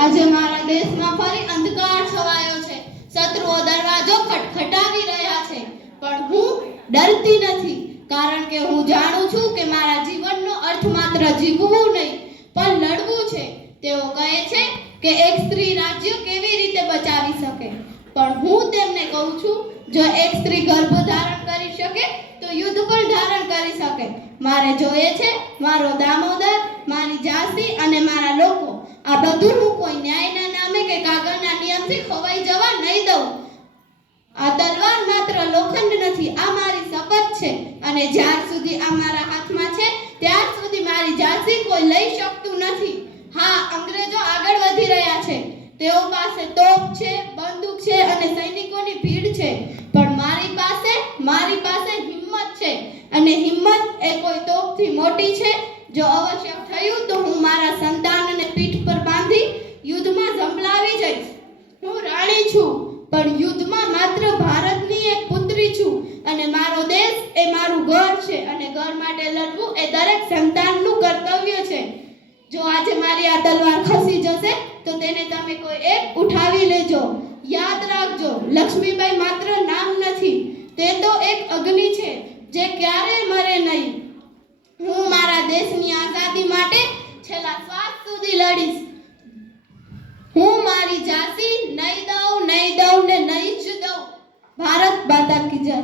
આજે મારા દેશમાં ફરી અંધકાર છવાયો છે. શત્રુઓ દરવાજો ખટખટાવી રહ્યા છે, પણ હું ડરતી નથી, કારણ કે હું જાણું છું કે મારા જીવનનો અર્થ માત્ર જીવવું નહીં પણ લડવું છે. તેઓ કહે છે કે એક સ્ત્રી રાજ્ય કેવી રીતે બચાવી શકે, પણ હું તેમને કહું છું, જો એક સ્ત્રી ગર્ભ ધારણ કરી શકે તો યુદ્ધ પણ ધારણ કરી શકે. મારે જોઈએ છે મારો દામોદર, મારી ઝાંસી અને મારા લોકો. આ બધું હું કોઈ ન્યાયના નામે કે કાગળના નિયમથી ખોવાઈ જવા નહીં દઉં. આ તલવાર માત્ર લોખંડ નથી, આ મારી શપથ છે, અને જ્યાર સુધી આ મારા હાથમાં છે ત્યાર સુધી મારી ઝાંસી કોઈ લઈ શકતું નથી. હા, અંગ્રેજો આગળ વધી રહ્યા છે. તેઓ પાસે તોપ છે, બંદૂક છે અને સૈનિકોની ભીડ છે, પણ મારી પાસે હિંમત છે, અને હિંમત એ કોઈ તોપથી મોટી છે. જો આવશ્યક થયું તો હું મારા સંતાનને પીઠ પર બાંધી યુદ્ધમાં ઝંપલાવી જઈશ. હું રાણી છું, પણ યુદ્ધમાં માત્ર ભારતની એક પુત્રી છું, અને મારો દેશ એ મારું ઘર છે, અને ઘર માટે લડવું એ દરેક સંતાનનું કર્તવ્ય છે. જો આજે મારી આ તલવાર ખસી જશે તો તેને તમે કોઈ એક ઉઠાવી લેજો. યાદ રાખજો, લક્ષ્મીબાઈ માત્ર નામ નથી, તે તો એક અગ્નિ છે જે ક્યારેય મરે નહીં. હું મારા દેશની આઝાદી માટે છેલ્લા શ્વાસ સુધી લડીશ. હું મારી ઝાંસી નહીં દઉં ને નહીં જ દઉં. ભારત માતા કી જય.